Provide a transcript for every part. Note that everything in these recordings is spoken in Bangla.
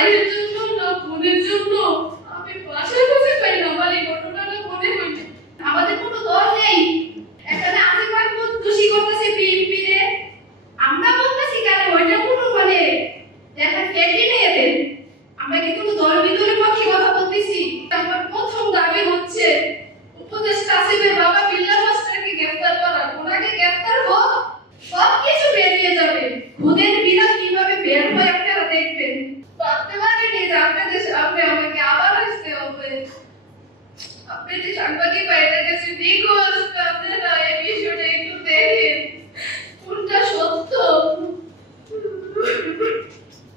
ভাইয়ের জন্য না বোনের জন্য আমি বাসায় বসে পাই না। আমার এই ঘটনাটা মনে হইছে আমাদের কোনো দল নেই, এখানে আশীর্বাদ দোষী করতেছে বিএনপি রে। আমরা বলতেছি কেন ওইটা কোনো মানে দেখা কেটে নেই এদের। আমরা কি কোনো দল ভিতরে পক্ষে কথা বলতেছি? আমার প্রথম দাবি হচ্ছে উপদেষ্টা আসিফের বাবা বিল্লাহ মাস্টারকে গ্রেফতার করা। ওনাকে গ্রেফতার হোক, সব কিছু বেরিয়ে যাবে। খুদের বিড়াল কিভাবে বের হয় আপনারা দেখবেন। ভাবতে পারেনি যে আপনাদের সামনে আমাকে আবার আসতে হবে। আপনি যে সাংবাদিক বাইরের কাছে রিকোয়েস্ট, আপনারা এই বিষয়টা একটু দেখেন কোনটা সত্য।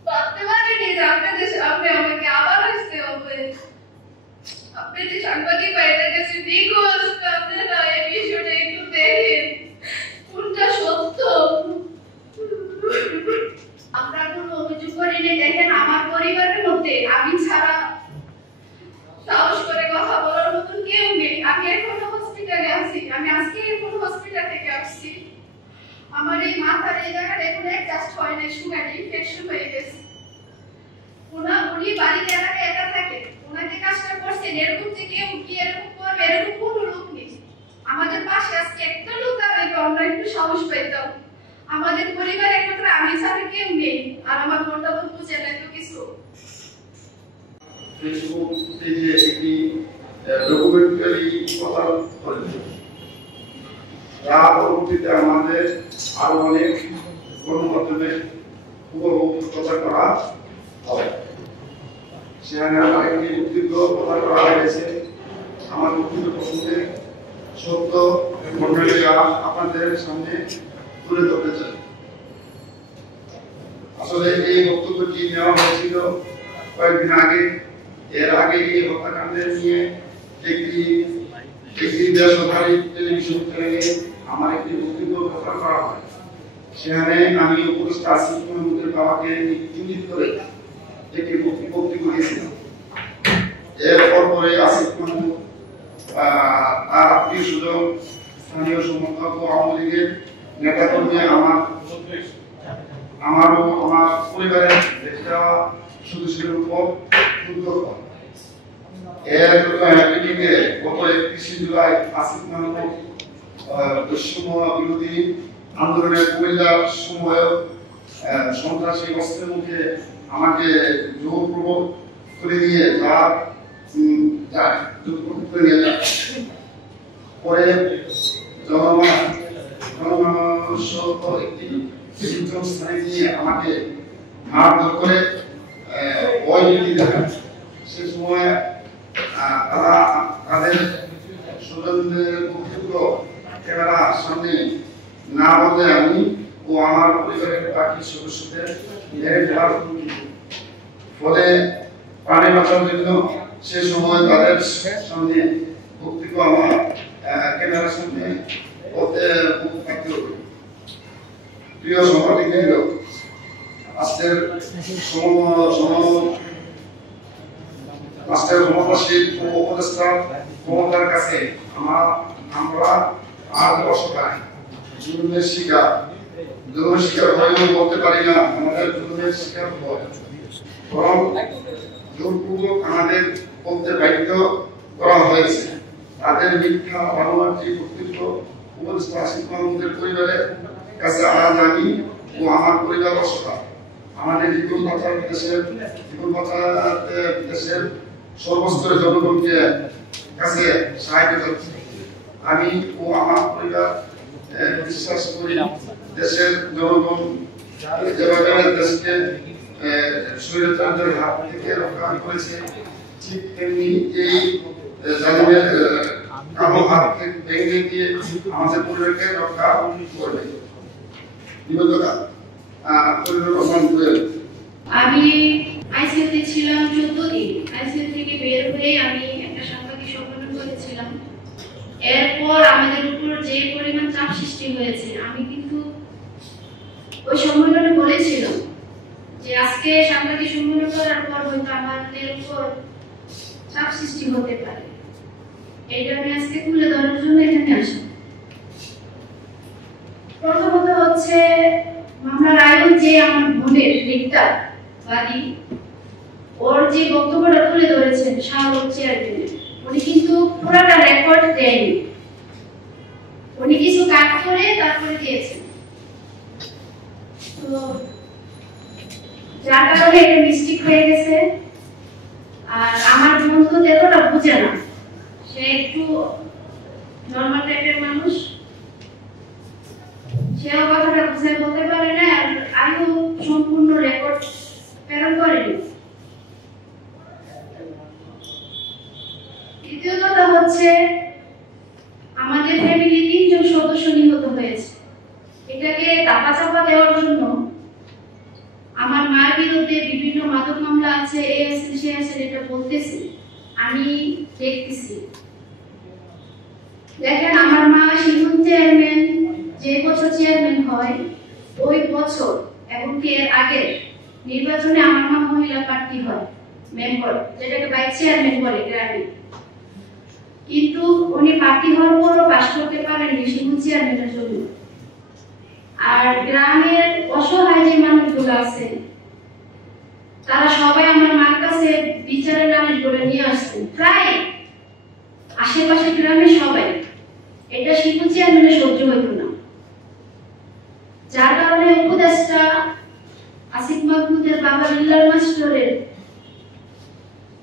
ভাবতে পারেনি যে আপনাদের সামনে আমাকে আবার আসতে হবে। আপনি যে সাংবাদিক বাইরের কাছে রিকোয়েস্ট, আপনারা এই বিষয়টা একটু দেখেন কোনটা সত্য। আমরা কোনো অভিযোগ করিনি। দেখেন আমার পরিবারের মধ্যে আমি ছাড়া সাহস করে কথা বলার মতন কেউ নেই। আমি এখনো হসপিটালে আছি, আমি আজকে এখন হসপিটাল থেকে আসছি। আমার এই মাথার এই জায়গাটা এখন অ্যাডজাস্ট হয় না, সুগার ইনফেকশন হয়ে গেছে। উনি বাড়িতে একা থাকে, ওনাকে কাজটা করছেন। এরকম যে কেউ কি এরকম করবে এরকম কোনো লোক নেই। আমাদের পাশে আজকে একটা লোক দাঁড়াইবে, আমরা একটু সাহস পাইতাম। আমাদের পরিবারে একমাত্র আমি ছাড়া কেউ নেই। আর আমার মনটা তো বুঝে নাই তো কিছু। ফেসবুক পেজে একটি ডকুমেন্টারি কথা বলেছে, যা পরবর্তীতে আমাদের আরো অনেক গণমাধ্যমে প্রচার করা হয়। সেখানে আরেকটি উদ্যোগ প্রচার করা হয়েছে। আমার বক্তব্য প্রসঙ্গে সত্য ঘটনাটি আপনাদের সামনে তুলে ধরতে চাই। আসলে এই বক্তব্যটি নেওয়া হয়েছিল কয়েকদিন আগে। এর আগে এই হত্যাকাণ্ডের নিয়ে একটি বেসরকারি টেলিভিশন চ্যানেলে আমার একটি বক্তব্য প্রচার করা হয়। সেখানে আমি উপদেষ্টা আসিফ মাহমুদের বাবাকে ইঙ্গিত করে একটি বক্তব্য করেছিলাম। এরপর পরে আসিফ মাহমুদ তার আত্মীয় স্বজন, স্থানীয় সমর্থক ও আওয়ামী লীগের নেতাকর্মী আমার পরিবারের রেখে দেওয়া সদস্যদের উপর উদ্যোগ হয়। এর মিটিংয়ে গত 31 জুলাই আসিফ মাহমুদ বৈষম্য বিরোধী আন্দোলনের কুমিল্লা সময় সন্ত্রাসী অস্ত্রের মুখে আমাকে জোরপূর্বক করে নিয়ে পরে জনমানুষ একটি স্থানে নিয়ে আমাকে মারধর করে ভয়ভীতি দেখায়। সে সময় তারা তাদের স্বজনদের বক্তব্য ক্যামেরার সামনে না বলে আমি ও আমার পরিবারের বাকি সদস্যদের মেরে ফেলার ফলে প্রাণে বাঁচার জন্য সে সময় তাদের সামনে বক্তব্য আমার ক্যামেরার সামনে প্রিয় সাংবাদিক, আজকের ক্ষমতাশীল উপদেষ্টার ক্ষমতার কাছে আমরা আর অসহায়, জুলুমের শিকার হয়েও বলতে পারি না আমাদের জুলুমের শিকার হয়, বরং জোরপূর্বক আমাদের বলতে বাধ্য করা হয়েছে। তাদের মিথ্যা বানোয়ারটি বক্তব্য উপদেষ্টা আসিফ মাহমুদের পরিবারের কাছে আজ আমি ও আমার পরিবার অসহায়। আমাদের জীবন বাঁচার দেশের সর্বস্তরের জনগণকে কাছে সাহায্য করছে। আমি ও আমার পরিবার বিশ্বাস করি দেশের জনগণ যেভাবে দেশকে স্বৈরাচারদের হাত থেকে রক্ষা করেছে, ঠিক তেমনি এই জালিমের কালো হাত থেকে ভেঙে দিয়ে আমাদের পরিবারকে রক্ষা করবে। আমি আইসিইউতে ছিলাম 14 দিন। আইসিইউ থেকে বের হয়ে আমি একটা সাংবাদিক সম্মেলন করেছিলাম। এরপর আমাদের উপর যে পরিমাণ চাপ সৃষ্টি হয়েছে, আমি কিন্তু ওই সম্মেলনে বলেছিলাম যে আজকে সাংবাদিক সম্মেলন করার পর হয়তো আমাদের উপর চাপ সৃষ্টি হতে পারে। এইটা আমি আজকে তুলে ধরার জন্য এখানে আসি। প্রথমত হচ্ছে মামলার আয়োজন যে আমার বোনের রিক্তা বাদী, ওর যে বক্তব্যটা তুলে ধরেছেন শাহরুখ চেয়ারম্যান, উনি কিন্তু পুরোটা রেকর্ড দেয়নি, উনি কিছু কাট করে তারপরে দিয়েছেন। তো যার কারণে এটা মিস্টেক হয়ে গেছে। আর আমার বন্ধু দেখোটা বুঝে না, সে একটু নর্মাল টাইপের মানুষ, সেও কথাটা বুঝে বলতে পারে না, আর আমিও সম্পূর্ণ রেকর্ড প্রেরণ করিনি। দ্বিতীয় কথা হচ্ছে আমাদের ফ্যামিলি 3 জন সদস্য নিহত হয়েছে। এটাকে চাপা দেওয়ার জন্য আমার মায়ের বিরুদ্ধে বিভিন্ন মাদক মামলা আছে, এ আছে সে আছে, এটা বলতেছি, আমি দেখতেছি। দেখেন আমার মা সিংহন চেয়ারম্যান যে বছর চেয়ারম্যান হয় ওই বছর এবং এর আগের নির্বাচনে আমার মা মহিলা প্রার্থী হয় মেম্বার, যেটাকে ভাইস চেয়ারম্যান বলে গ্রামে। কিন্তু উনি প্রার্থী হওয়ার পরও পাস করতে পারেননি সিংহন চেয়ারম্যানের জন্য। আর গ্রামের অসহায় যে মানুষগুলো আছে তারা সবাই আমার মার কাছে বিচারের নালিশ বলে নিয়ে আসছেন, প্রায় আশেপাশে গ্রামে সবাই। এটা সিংহন চেয়ারম্যানের সহ্য হইত না, যার কারণে উপদেষ্টা আসিফ মাহমুদের বাবা বিল্লাল মাস্টারের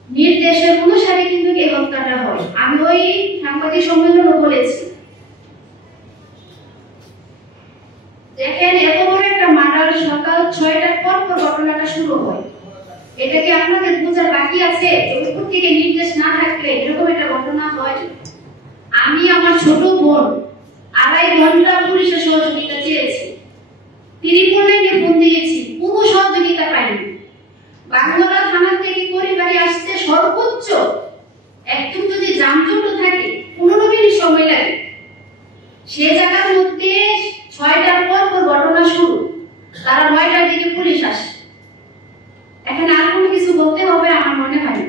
নির্দেশের অনুসারে কিন্তু এই হত্যাটা হয়। আমি ওই সাংবাদিক সম্মেলনে বলেছি, দেখেন এত বড় একটা মার্ডার সকাল 6টার পর ঘটনাটা শুরু হয়। এটা কি আপনাদের বোঝার বাকি আছে যে উপর থেকে নির্দেশ না থাকলে এরকম একটা ঘটনা হয়? আমি আমার ছোট বোন 2.5 ঘন্টা পুলিশের সহযোগিতা চেয়েছি, ত্রিপুরায় ফোন দিয়েছি, কোনো সহযোগিতা পাইনি। বাংলা থানা থেকে পরিবারে আসতে সর্বোচ্চ একদম যদি যানজট থাকে 15 মিনিট সময় লাগে। সে জায়গার মধ্যে 6টার পর ঘটনা শুরু, তারা 9টার দিকে পুলিশ আসে। এখানে আর কোনো কিছু বলতে হবে আমার মনে হয় না।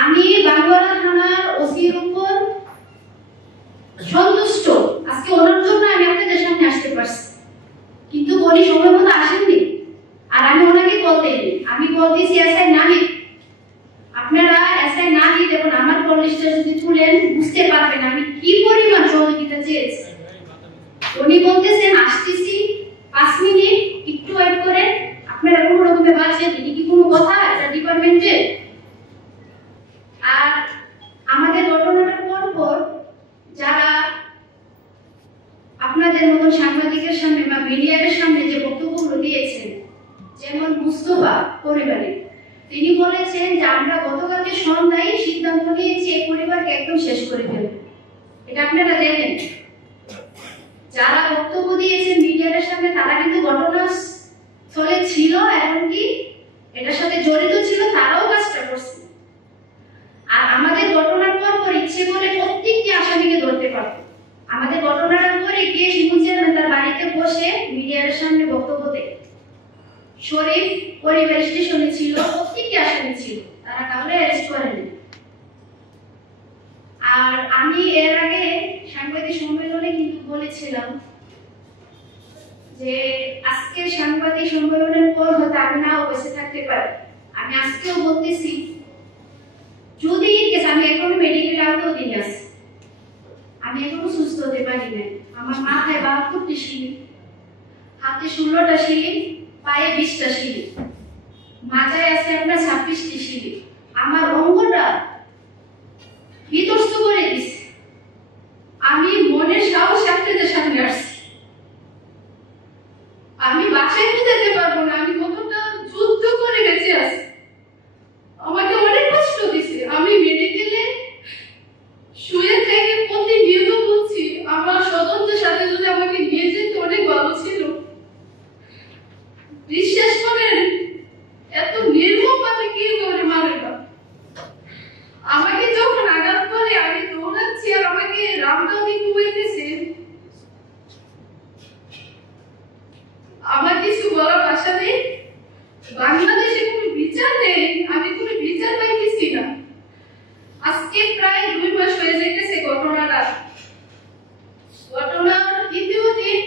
আমি বাংলা থানার ওসির উপর সন্তুষ্ট, আজকে ওনার জন্য আমি আপনাদের সামনে আসতে পারছি, কিন্তু উনি সময় মতো আসেননি। আর আমি ওনাকে কল দিইনি, আমি কল দিয়েছি এসআই নাহিদ। আপনারা এসআই নাহিদ এবং আমার কল লিস্টে যদি তুলেন বুঝতে পারবেন আমি কি পরিমাণ সহযোগিতা চেয়েছি। উনি বলতেছেন আসতেছি 5 মিনিট একটু ওয়েট করেন, আপনারা কোনো রকমে বাঁচেন, এটি কি কোনো কথা এটা ডিপার্টমেন্টে? আর আমাদের ঘটনাটার পর যারা আপনাদের মতন সাংবাদিকের সামনে বা মিডিয়ার সামনে যে বক্তব্যগুলো দিয়েছেন, যেমন মুস্তফা পরিবারে, তিনি বলেছেন যে আমরা গতকালকে সন্ধ্যায় সিদ্ধান্ত নিয়েছি এই পরিবারকে একদম শেষ করে দেব। এটা আপনারা দেখেন, যারা বক্তব্য দিয়েছেন মিডিয়ার সামনে তারা কিন্তু ঘটনাস্থলে ছিল, এমনকি এটার সাথে জড়িত ছিল, তারাও কাজটা করছে। আর আমাদের ঘটনার পর ইচ্ছে করে প্রত্যেকটি আসামিকে ধরতে পারত। আমাদের ঘটনার পরে গিয়ে সিংহন চেয়ারম্যান তার বাড়িতে বসে মিডিয়ার সামনে বক্তব্য দেয়। শরীফ পরিবার স্টেশনে ছিল, প্রত্যেকটি আসামি ছিল, তারা কাউকে অ্যারেস্ট করেনি। আর আমি এর আগে সাংবাদিক সম্মেলনে কিন্তু বলেছিলাম যে আজকে সাংবাদিক সম্মেলনের পর হয়তো আমি নাও বসে থাকতে পারি। আমি আজকেও বলতেছি, যদি আমি এখনো মেডিকেল আউটও দিন আছি, আমি এখনো সুস্থ হতে পারি না। আমার মাথায় 72টি সিঁড়ি, হাতে 16টা সিঁড়ি, পায়ে 20টা সিঁড়ি, মাথায় আছে আপনার 26টি সিঁড়ি। আমার অঙ্গটা বিধ্বস্ত করে দিছে। আমি মনের সাহস আপনাদের সামনে আসছি, আমি বাসায় বুঝাতে পারবো না আমি কতটা যুদ্ধ করে বেঁচে আছি। আমাকে অনেক কষ্ট দিছে। আমি মেডিকেলে শুয়ে থেকে প্রতিনিয়ত বলছি আমার স্বজনদের সাথে যদি আমাকে নিয়ে যেতে অনেক ভালো ছিল। বিশ্বাস করেন এত নির্মম ভাবে কি করে মারে না। আমাকে যখন আঘাত করে আমি দৌড়াচ্ছি আর আমাকে রামদানি কুয়াইতেছে, আমার কিছু বলার ভাষা নেই। বাংলাদেশে কোনো বিচার নেই, আমি কোনো বিচার পাইতেছি না। আজকে প্রায় 2 মাস হয়ে যাইতেছে ঘটনার দ্বিতীয় দিন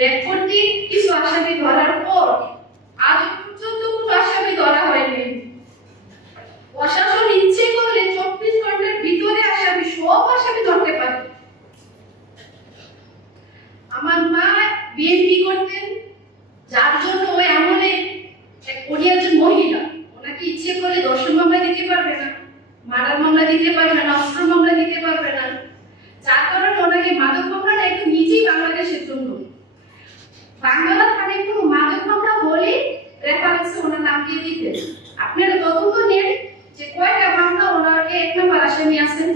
রেকর্ড দিন কিছু আসামি ধরার পর আজ পর্যন্ত কোনো আসামি আসামি ধরা হয়নি। প্রশাসন ইচ্ছে করলে 24 ঘন্টার ভিতরে আসামি সব আসামি ধরতে পারে। আমার মা বিএনপি করতেন, যার জন্য ওই আমলে উনি একজন মহিলা, ওনাকে ইচ্ছে করলে ধর্ষণ মামলা দিতে পারবে না, মার্ডার মামলা দিতে পারবে না, অস্ত্র মামলা দিতে পারবে না, যার কারণে ওনাকে মাদক মামলাটা একটু নিজেই বাংলাদেশের জন্য বাংলা থানায় কোনো মাদক মামলা হলে রেফারেন্সে ওনার নাম দিয়ে দিতেন। আপনারা তদন্ত নেন যে কয়টা মামলা ওনাকে 1 নম্বর আসামি আছেন,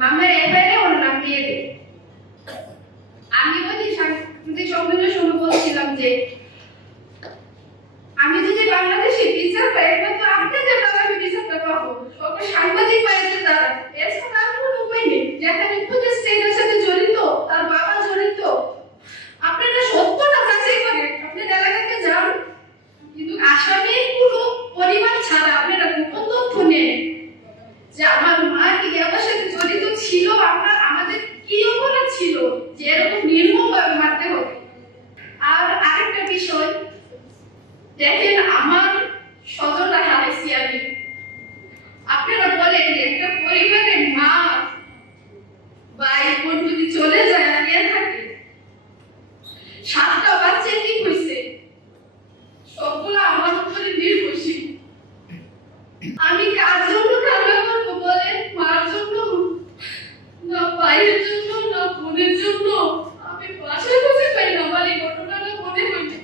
মামলার এফআইআরে ওনার নাম দিয়ে দেন। আমি ওই সাংবাদিক সম্মেলনের সময় বলছিলাম যে আমি যদি বাংলাদেশে বিচার পাই, এটা তো আপনাদের দ্বারা আমি বিচারটা পাবো, সকল সাংবাদিক ভাইদের দ্বারা। এছাড়া আর কোনো উপায় নেই। যেখানে উপদেষ্টা এর সাথে জড়িত, তার বাবা জড়িত, আপনারা সত্যটা যাচাই করে আপনার এলাকাতে যান, কিন্তু আসামির কোনো পরিবার ছাড়া আপনারা গোপন তথ্য নেন যে আমার মা কি আমার সাথে জড়িত ছিল, আমাদের কি অপরাধ ছিল যে এরকম নির্মমভাবে মারতে হবে। আর আরেকটা বিষয় দেখেন, আমার স্বজনরা হারাইছি আমি। আপনারা বলেন একটা পরিবারের মা ভাই বোন যদি চলে যায় আর কে থাকে, 7টা বাচ্চা কি হয়েছে, সবগুলো আমার উপরে নির্ভরশীল। আমি কার জন্য কান্না করবো বলেন? মার জন্য না, ভাইয়ের জন্য না, বোনের জন্য? আমি বাসায় বসে পাই না, আমার এই ঘটনাটা মনে হইছে।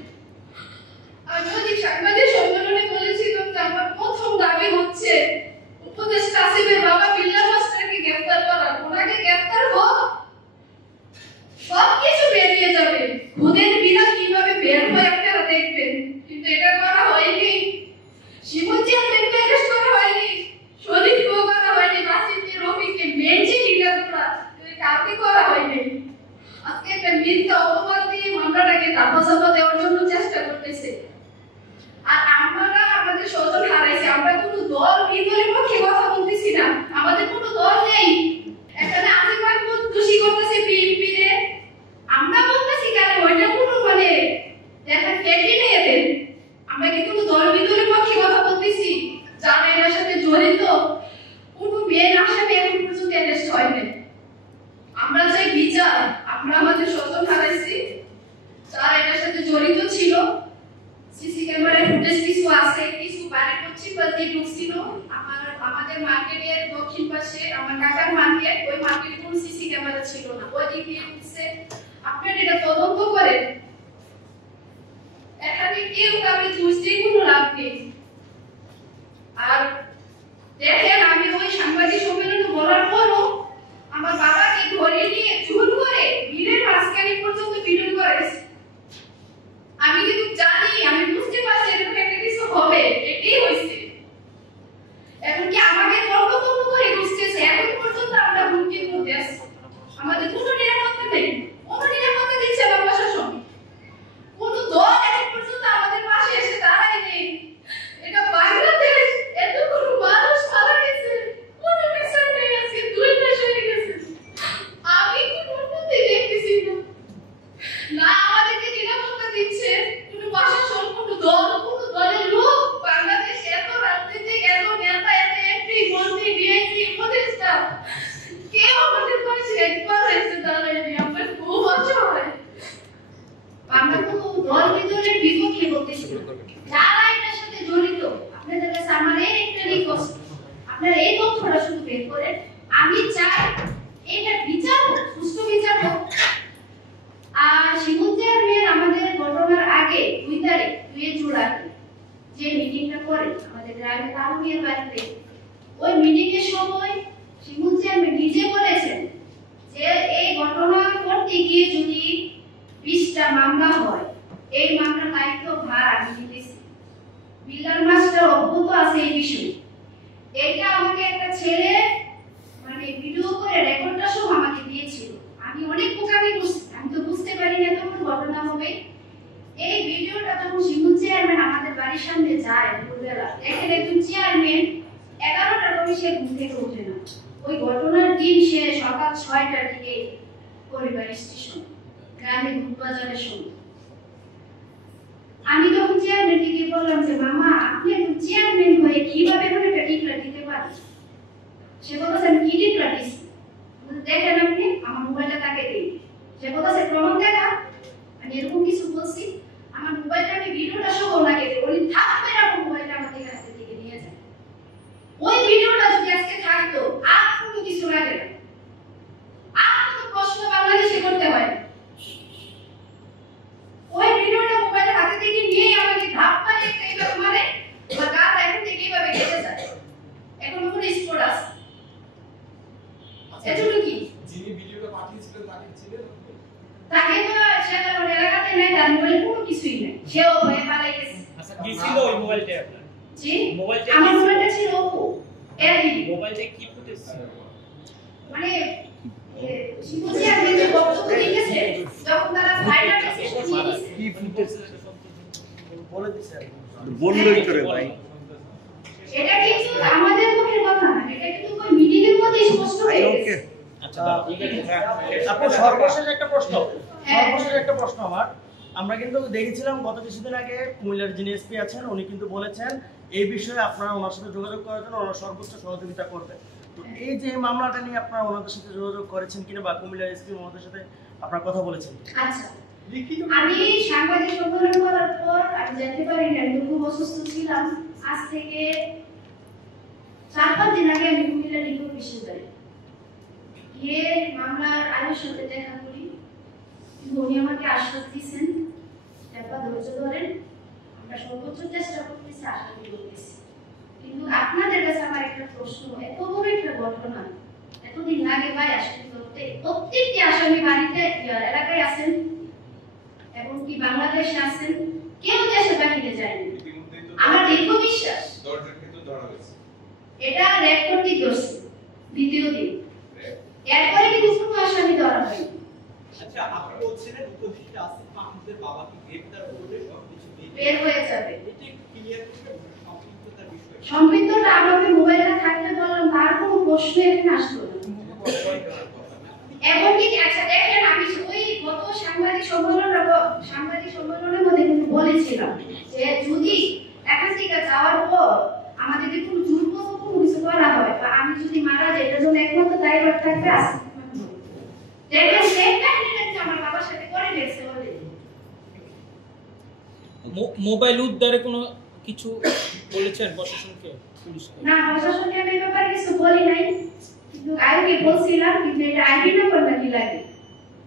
আমি ওই সাংবাদিক সম্মেলনে বলেছিলাম যে আমার প্রথম দাবি হচ্ছে উপদেষ্টা আসিফের বাবা বিল্লাল মাস্টারকে গ্রেফতার করা। ওনাকে গ্রেফতার হোক, সবকিছু বেরিয়ে যাবে, খুদের বিড়াল কিভাবে বের হয় আপনারা দেখবেন। কিন্তু এটা করা হয়নি। শিমুল চেয়ারম্যানকে অ্যারেস্ট করা হয়নি, শরীফকেও করা হয়নি, বাসিমকে, রফিককে, মেন যে লিডাররা কাউকে করা হয়নি। আজকে একটা মিথ্যা অপবাদ দিয়ে মামলাটাকে ধাপা দেওয়ার জন্য চেষ্টা করতেছে। আর আমরা আমাদের স্বজন হারাইছি, আমরা কোনো দল বিদলের পক্ষে কথা বলতেছি না, আমাদের কোনো দল নেই। এখানে আসিফ মাহমুদ দোষী করতেছে বিএনপি রে, আমরা বলতেছি কেন ওইটা কোনো মানে দেখা কেটে নিয়ে দেন। আমরা কি কোনো দল বিদলের পক্ষে কথা বলতেছি? যারা এর সাথে জড়িত কোনো মেয়ের আসামি এখন পর্যন্ত অ্যারেস্ট হয়নি। আমরা চাই বিচার। আমরা আমাদের স্বজন হারাইছি, যারা এর সাথে জড়িত ছিল। সিসি ক্যামেরার ফুটেজ কিছু আছে, কিছু বাড়ি পশ্চিম পাশে ঢুকছিল, আমাদের মার্কেটের দক্ষিণ পাশে আমার কাকার মার্কেট, ওই মার্কেটে কোনো সিসি ক্যামেরা ছিল না, ওই দিক দিয়ে ঢুকছে। আপনারা এটা তদন্ত করেন। এখানে কেউ কাউকে দোষ দিয়ে কোনো লাভ নেই। আর দেখেন, আমি ওই সাংবাদিক সম্মেলনে বলার পরও আমার বাবাকে ধরে নিয়ে জোর করে ভিড়ের মাঝখানে পর্যন্ত ভিডিও করেছে। আমি কিন্তু জানি, আমি বুঝতে পারছি এরকম একটা কিছু হবে, এটাই হয়েছে। এখন কি আমাকে তর্ক করে বুঝতেছে? এখন পর্যন্ত আমরা হুমকির মধ্যে আছি, আমাদের কোনো নিরাপত্তা নেই, কোনো নিরাপত্তা দিচ্ছে না প্রশাসন, কোনো দল এখন পর্যন্ত আমাদের পাশে এসে দাঁড়ায় নেই। এটা বাংলাদেশ, এতগুলো মানুষ মারা গেছে, কোনো বিচার নেই, আজকে 2 মাস হয়ে গেছে, আমি কোনো উন্নতি দেখতেছি না। না আমাদেরকে নিরাপত্তা দিচ্ছে কোনো প্রশাসন, কোনো দল, কোনো দলের লোক। বাংলাদেশ এত রাজনীতিক, এত নেতা, এত এমপি, মন্ত্রী, ডিআইজি, উপদেষ্টা, কেউ আমাদের পাশে একবার এসে দাঁড়ায়নি। আমরা খুব অসহায়। আমরা কোনো দল বিদলের বিপক্ষে বলতেছি না, যারা এটার সাথে জড়িত আপনাদের কাছে আমার একটা রিকোয়েস্ট, আপনারা এই তথ্যটা শুধু বের করেন। আমি চাই এটা বিচার হোক, সুষ্ঠু বিচার হোক। আর শিমুল চেয়ারম্যান আমাদের ঘটনার আগে 2 তারিখ 2 জুলাই যে মিটিংটা করে আমাদের গ্রামে তারুমিয়ার বাড়িতে, ওই মিটিং এর সময় শিমুল চেয়ারম্যান নিজে বলেছেন যে এই ঘটনা করতে গিয়ে যদি 20টা মামলা হয়, এই মামলার দায়িত্ব ভার আমি নিতেছি। বিল্লাল মাস্টার অবগত আছে এই বিষয়ে। এটা আমাকে একটা ছেলে মানে ভিডিও করে রেকর্ডটা সহ আমাকে দিয়েছিল। আমি অনেক বোকামি করছি, আমি তো বুঝতে পারি না এত বড় ঘটনা হবে। এই ভিডিওটা যখন শিমুল চেয়ারম্যান আমাদের বাড়ির সামনে যায় ভোরবেলা, দেখেন একজন চেয়ারম্যান 11টার পরে সে ঘুম থেকে ওঠে না। ওই ঘটনার দিন সে সকাল 6টার দিকে পরিবার স্টেশন গ্রামে ভূতবাজারের সময় আমি তখন চেয়ারম্যানকে গিয়ে বললাম যে মামা আপনি একজন চেয়ারম্যান হয়ে কিভাবে এমন একটা টিকলা দিতে পারেন? সে বলছে আমি কি টিকলা দিছি? দেখেন আপনি আমার মোবাইলটা তাকে দিই। সে বলছে প্রমাণ দেখা। আমি এরকম কিছু বলছি, আমার মোবাইলটা আমি ভিডিওটা সহ লাগিয়ে দিই। উনি থাকবে না মোবাইলটা আমার থেকে হাতে থেকে নিয়ে যায়। ওই ভিডিওটা যদি আজকে থাকতো আর কোনো কিছু লাগে না, আর কোনো প্রশ্ন বাংলাদেশে করতে হয় না। ওই ভিডিওটা মোবাইল হাতে থেকে নিয়ে আমাকে ধাপ মারে এইভাবে মারে, আমার গাটা এখন থেকে এইভাবে কেটে যায়। এখন কোনো স্পট আছে এজন্য কি যিনি ভিডিওটা পাঠিয়েছিলেন তাকে ছিলেন তাকে তো সেটা ওর এলাকাতে নাই, তার মোবাইলে কোনো কিছুই নাই, সেও ভয়ে পালিয়ে গেছে। আচ্ছা কি ছিল ওই মোবাইলটা আপনার? জি মোবাইলটা আমার মোবাইলটা ছিল ওপো এডি। মোবাইলটা কি ফুটেজ ছিল? মানে শিবজি আপনি যে বক্তব্য দিয়েছে যখন তারা ফাইনাল ডিসিশন নিয়েছে কি ফুটেজ বলে দিছে বললই করে ভাই। এটা কিন্তু আমাদের মুখের কথা না, এটা কিন্তু ওই মিটিং এর মধ্যে স্পষ্ট হয়ে গেছে। আচ্ছা ঠিক আছে। আপু সর্বশেষ একটা প্রশ্ন, হ্যাঁ। সর্বশেষ একটা প্রশ্ন আমার। আমরা কিন্তু দেখেছিলাম গত কিছুদিন আগে কুমিল্লার যিনি এসপি আছেন উনি কিন্তু বলেছেন এই বিষয়ে আপনারা ওনার সাথে যোগাযোগ করার জন্য ওনার সর্বোচ্চ সহযোগিতা করবেন। তো এই যে মামলাটা নিয়ে আপনারা ওনাদের সাথে যোগাযোগ করেছেন কিনা বা কুমিল্লার এসপি ওনাদের সাথে আপনারা কথা বলেছেন? আচ্ছা আমি সাংবাদিক সম্মেলন করার পর আমি জানতে পারি না, আমি খুব অসুস্থ ছিলাম। আজ থেকে 4-5 দিন আগে আমি কুমিল্লা নিকট বিশ্ববিদ্যালয়ে গিয়ে মামলার আইনের সাথে দেখা করি। উনি আমাকে আশ্বাস দিয়েছেন ব্যাপার ধৈর্য ধরেন, আমরা সর্বোচ্চ চেষ্টা করতেছি, আশা করতেছি। কিন্তু আপনাদের কাছে আমার একটা প্রশ্ন, এত বড় একটা ঘটনা এতদিন লাগে ভাই আসামি করতে, প্রত্যেকটি আসামি বাড়িতে এলাকায় আছেন এবং কি বাংলাদেশে আছেন, কেউ দেশে বাহিরে যায়নি। আমার দীর্ঘ বিশ্বাস দরজার কিন্তু ধরা হয়েছে। এটা রেকর্ড করছে দ্বিতীয় দিন, এরপরে কিন্তু কোনো আসামি ধরা হয়নি। আচ্ছা আপনি বলছিলেন উপদেষ্টা আসিফ মাহমুদের বাবাকে গ্রেফতার করলে সবকিছু বের হয়ে যাবে। এটা একটু ক্লিয়ার করবেন সম্পৃক্ততার বিষয়। সম্পৃক্ততা আমাকে মোবাইলে থাকতে বললাম, তার কোনো প্রশ্ন এখানে আসলো না। এবং কি আচ্ছা দেখেন আমি ওই গত সাংবাদিক সম্মেলনের মধ্যে কিন্তু বলেছিলাম যে যদি এখান থেকে যাওয়ার পর আমাদেরকে কোনো জোরপূর্বক কোনো কিছু করা হয় বা আমি যদি মারা যাই, এটার জন্য একমাত্র দায়ভার থাকবে আসিফ মাহমুদ। দেখেন সেই কাহিনীটা কিন্তু আমার বাবার সাথে করে গেছে অলরেডি। মোবাইল উদ্ধারে কোনো কিছু বলেছেন প্রশাসনকে, পুলিশকে? না প্রশাসনকে আমি এই ব্যাপারে কিছু বলি নাই, কিন্তু আইকে বলছিলাম কিন্তু এটা আইডি নাম্বার নাকি লাগে।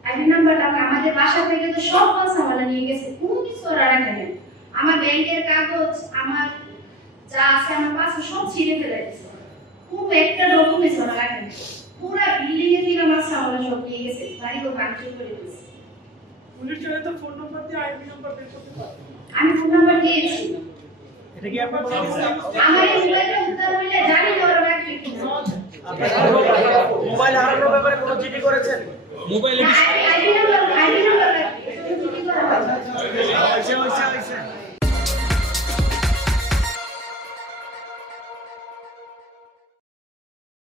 আইডি নাম্বারটা আমাদের বাসা থেকে তো সব মালসামালা নিয়ে গেছে, কোনো কিছু ওরা রাখে নাই। আমার ব্যাংকের কাগজ, আমার যা আছে আমার পাশে সব ছিঁড়ে ফেলে দিয়েছে, কোনো একটা ডকুমেন্টস ওরা রাখে নাই। পুরো বিল্ডিং এর থেকে মালসামালা সব নিয়ে গেছে, বাড়িও ভাঙচুর করে দিয়েছে। পুলিশ চাইলে তো ফোন নাম্বার দিয়ে আইডি নাম্বার বের করতে পারে। আমি ফোন নাম্বার দিয়েছি, এটা কি আপনি বলে দিয়েছেন? আমার এই মোবাইলটা উদ্ধার হইলে জানি তো ওরা রাখবে কিনা। মোবাইল হারানোর ব্যাপারে কোনো চিঠি করেছেন? মোবাইলে না, আমি